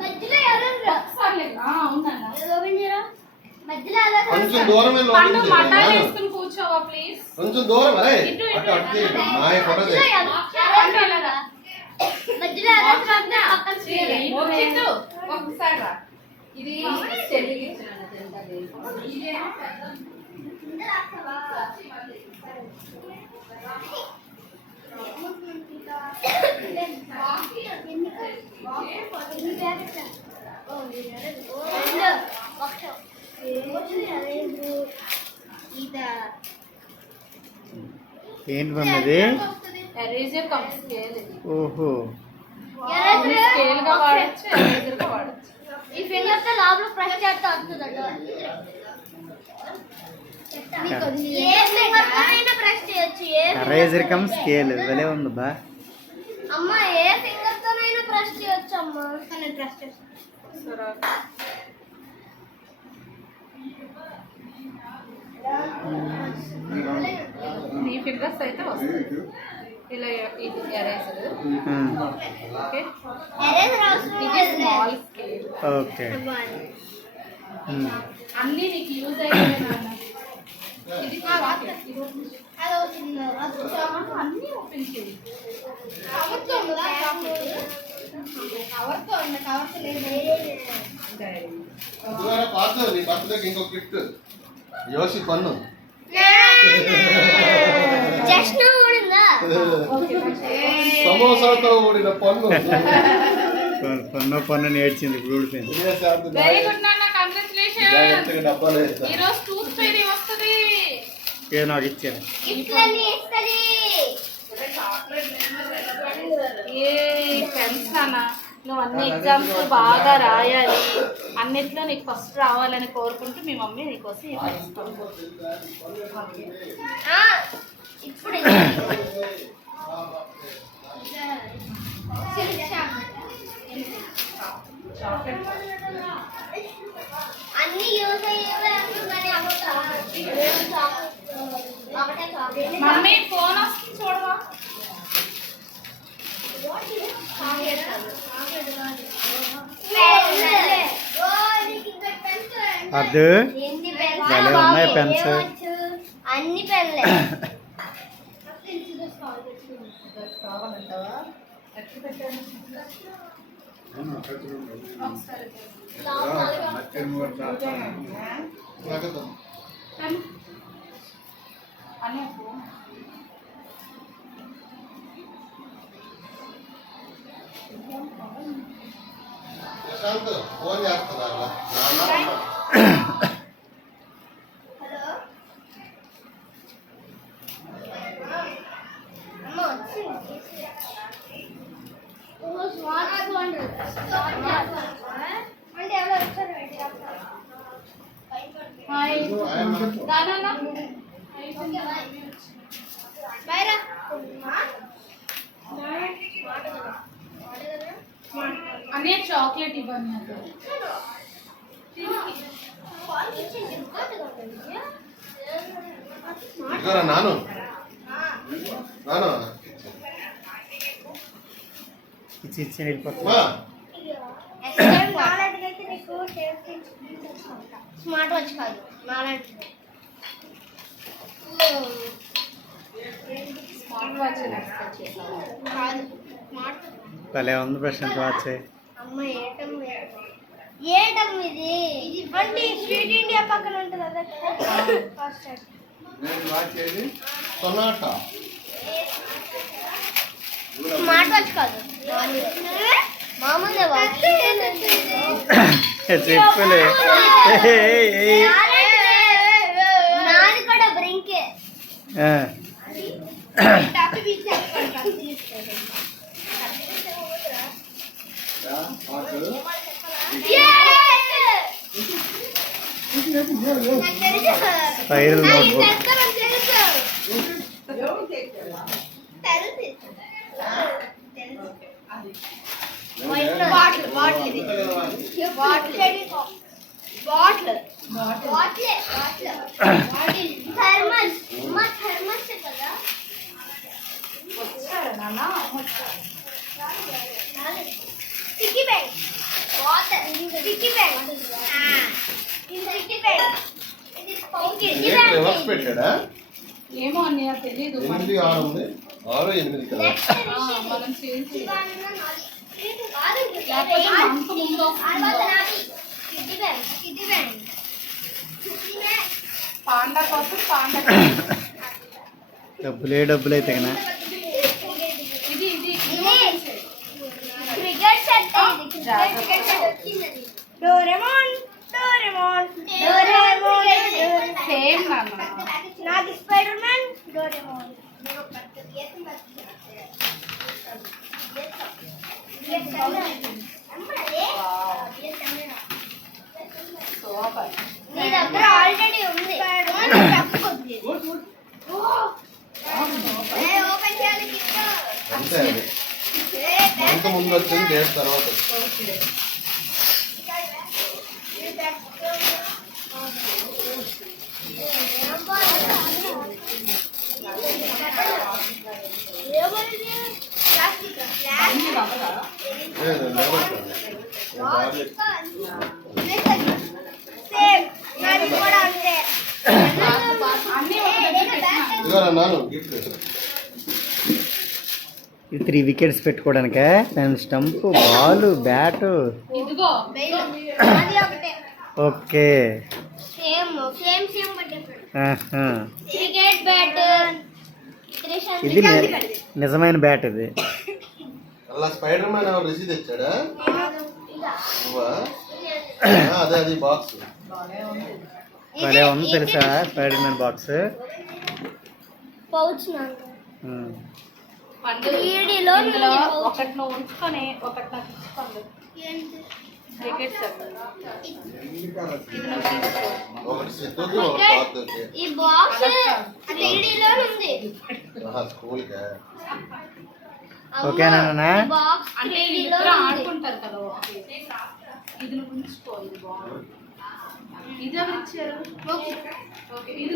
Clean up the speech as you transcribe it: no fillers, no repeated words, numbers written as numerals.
మధ్యలో ఎవరు ఒకసారి అవునన్నా కొంచెం దూరం పండు మటాలు వేసుకుని కూర్చోవా ప్లీజ్. కొంచెం దూరం మాయ ఫోటో ఒకసారి రా. ఇది ఏంటి మమ్మది? Eraser cum scale. ఓహో, స్కేల్ గా వాడచ్చు, ఎరేజర్ గా వాడచ్చు. ఈ ఫింగర్ తో లోపల ప్రెస్ చేస్తే వస్తుందట. ఏ ఫింగర్ తోనైనా ప్రెస్ చేయొచ్చు. ఎరేజర్ కమ్ స్కేల్ భలే ఉంది బా. అమ్మ ఏ ఫింగర్ తోనైనా ప్రెస్ చేయొచ్చు అమ్మ. నేను ప్రెస్ చేస్తాను. నీ ఫింగర్స్ అయితే వస్తుంది ఇలా. ఇది ఎరేజర్. ఓకే, ఇది స్మాల్ స్కేల్. ఓకే, అన్నీ నీకు యూజ్ అయ్యాయి నాన్న. ఇది అన్నీ ఓపెన్ చేయి. పాత నీ బర్త్డేకి ఇంకో గిఫ్ట్ యోసి పన్ను జస్ట్ ఊడిందా? సమోసాతో ఊడిన పన్ను. పన్ను పన్ను నేర్చింది ఇప్పుడు ఊడిపోయింది. వెరీ గుడ్ నాన్న, కంగ్రాచులేషన్స్. డబ్బాలు ఈ రోజు టూత్ ఫెయిరీ వస్తది. ఏ నాకు ఇచ్చాను. ఇట్లని ఇస్తది. ఏ ఫ్రెండ్స్ నాన్న, నువ్వు అన్ని ఎగ్జామ్స్ బాగా రాయాలి, అన్నిట్లో నీకు ఫస్ట్ రావాలని కోరుకుంటూ మీ మమ్మీ నీకోసం ఈ ఇస్తాం. ఇప్పుడు అన్ని యూజ్ అయ్యేవే కానీ మమ్మీ ఫోన్ వస్తుంది చూడవా. అది భలే ఉన్నాయి పెన్స్. అన్ని పెన్లే. కావాలంటావా? అన్నీ ప్రశాంత్ ఫోన్ చేస్తున్నారు. అనే చాక్లెట్ ఇవ్వండి. నాను నాను ఇచ్చి వెళ్ళిపోతా. స్మార్ట్ వాచ్ కాదు, స్మార్ట్ వాచ్ ఎక్స్పెక్ట్ చేసావా? కాదు స్మార్ట్. భలే ఉంది ప్రశాంత్ వాచ్. అమ్మ ఏటం ఇది అంటే స్వీట్ ఇండియా పక్కన ఉంటుంది అదే సొనాటా. స్మార్ట్ వాచ్ కాదు, మామూలుగా వాచ్. చెప్పులే. నాది కూడా బ్రింకే. Spiral notebook. Sticky bank sticky pad. ఇది స్టిక్కీ ప్యాడ్. ఇది పౌచ్. ఇది రివర్స్ పెట్టాడా? ఏమో అన్నయ్య తెలీదు 8, 6 ఉంది. 6, 8 కదా. మనం చేసి స్టిక్కీ ప్యాడ్. పాండా కోసం పాండా డబ్బులే తగిన ఇది ఇది క్రికెట్ సెట్ క్రికెట్ సెట్ వచ్చింది. డోరేమోన్ డోరేమోన్ డోరేమోన్ సేమ్ నాన్న. నాకు స్పైడర్ మ్యాన్ డోరేమోన్. సూపర్. నీ దగ్గర ఆల్రెడీ ఉంది. ఓపెన్ చేయాలి. అంతే అది. మంత్ ముందు వచ్చింది, డేట్ తర్వాత వచ్చింది. లేదు, లేవట్లేదు. నాది కూడా అంతే. అన్నీ ఒక ఇదిగోరా నాను గిఫ్ట్. ఈ 3 వికెట్స్ పెట్టుకోవడానికే దాని స్టంప్ బాల్ బ్యాట్. ఇదిగో అది ఒకటే. ఓకే. సేమ్ పట్టే ఆహా. Cricket bat. ఇది నిజమైన బ్యాట్ ఇది. అలా స్పైడర్ మ్యాన్ ఎవరు రిసీవ్ తెచ్చాడా? నువ్వా? అదే అది బాక్స్. భలే ఉంది తెలుసా స్పైడర్ మ్యాన్ బాక్స్. పౌచ్ పండు ఈడిలో ఇందులో ఒకటి నువ్వు ఉంచుకొని ఒకటి నాకు ఇచ్చుకోండి. క్రికెట్ సెట్ ఇది నువ్వు తీసుకో. ఒకటి సిద్ధుకి, ఒకటి పాతకి. ఈ బాక్స్ ఈడిలో ఉంది. స్కూల్కా? ఓకేనా నాన్న? బాక్స్ అంటే వీళ్ళిద్దరూ ఆడుకుంటారు కదా ఒకటి. ఇది నువ్వు ఉంచుకో, ఇది బాగుంది. ఇది ఎవరు ఇచ్చారు? ఓకే ఇది